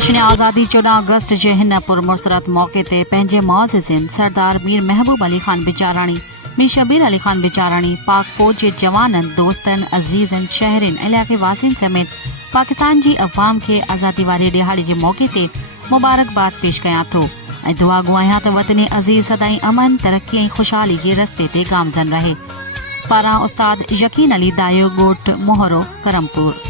जश्न आज़ादी 14 अगस्त जे हिन पुरमुसरत मौक़े ते पंहिंजे मुअज़्ज़िज़िन सरदार मीर महबूब अली खान बिचाराणी, मीर शबीर अली खान बिचाराणी, पाक फ़ौज जे जवाननि, दोस्तनि, अज़ीज़नि, शहरिन, इलाइक़े वासियुनि समेत पाकिस्तान जी अवाम खे आज़ादी वारी ॾियारी जे मौक़े ते मुबारकबाद पेश कयां थो ऐं दुआ गुआहियां त वतन अज़ीज़ सदाईं अमन, तरक्की ऐं ख़ुशहाली जे रस्ते ते गामज़न रहे। पारां उस्ताद यकीन अली दायो ॻोठ मोहरो करमपुर।